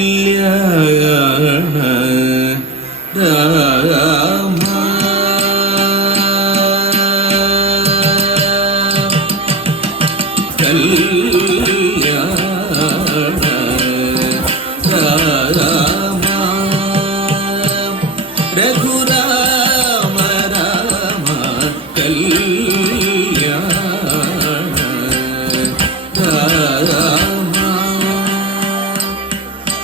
കല്യാണ രാമ കല്യാണ രാമ രഘുരാമ രാമ കല്യാണ രാമ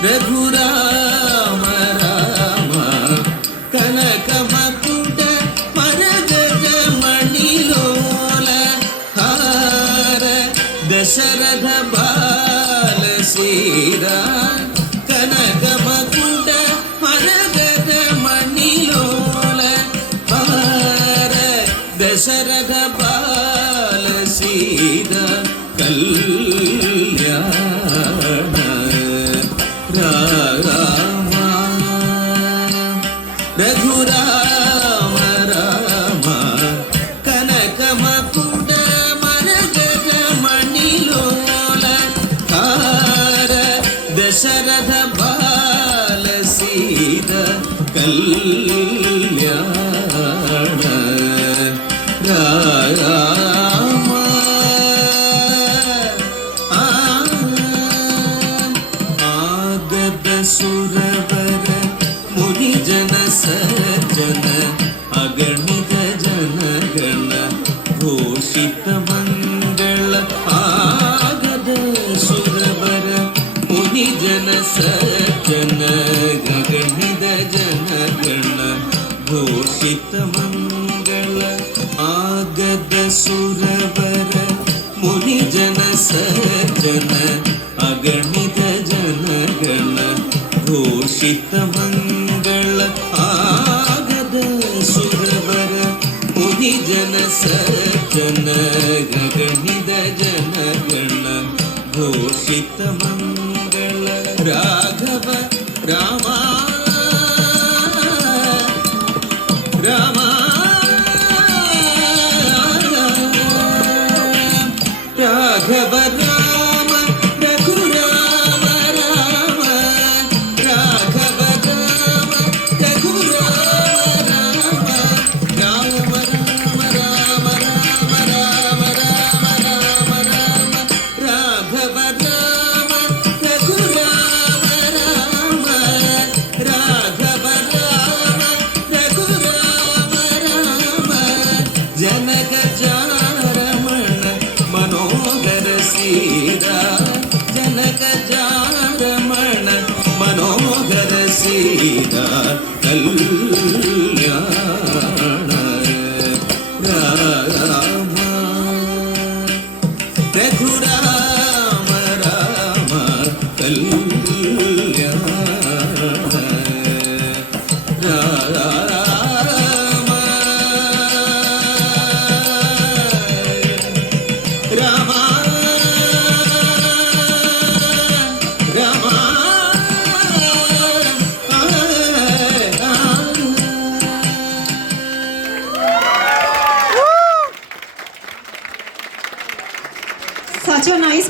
രഘുരാമ രാമ കനകമകുട മരഗജ മണിലോല ഹാര ദശരഥ ബാല ശ്രീരാം കനകമകുട മരഗജ മണിലോല ഹാര ദശരഥ ബാല ശ്രീരാം കല്യാണ രാമ രഘുരാമ രാമ കനകമകുട മരഗജ മണിലോല ഹാര ദശരഥ ബാല സീത കല്യാണ രാമ സുരവര മുനിജന സജ്ജന അഗണിത ಜನಗಣ ಘೋಷಿತ ಮಂಗಳ ಆಗದ ಸುರವರ ಮುನಿಜನ ಸಜ್ಜನ ಅಗಣಿತ ಜನಗಣ ಘೋಷಿತ ಮಂಗಳ ಆಗದ ಸುರವರ ಮುನಿಜನ ಸಜ್ಜನ ಅಗಣಿತ ಜನಗಣ ಘೋಷಿತ ಮಂಗಳ ಆಗದ ಸುರವರ ಮುನಿಜನ ಸಜ್ಜನ ಗಗಣಿದ ಜನಗಣ ಘೋಷಿತ ಮಂಗಳ ರಾಘವ ರಾಮ ರಾಮ ರಾಘವ ರಾಮ ರಘುರಾಮ ರಾಮ ರಾಘವ ರಾಮ ರಘುರಾಮ ರಾಮ ರಾಮ ರಾಮ ರಾಮ ರಾಮ ರಾಮ ರಾಮ ರಾಮ ರಾಘವ ರಾಮ ರಘುರಾಮ ರಾಮ ರಾಘವ ರಾಮ ರಘುರಾಮ ರಾಮ ಜನಕ ಜಾರಮಣ ಮನೋಹರ ಸೀರಾ ಜನಕ ಜಾರಮಣ ಮನೋಹರ ಸೀರಾ ಕಲ್ಯಾಣ ರಾಮ ರಘುರಾಮ ರಾಮ ಕಲ್ಯಾಣ ರಾಮ ರಾಮ ರಾಮ Such a nice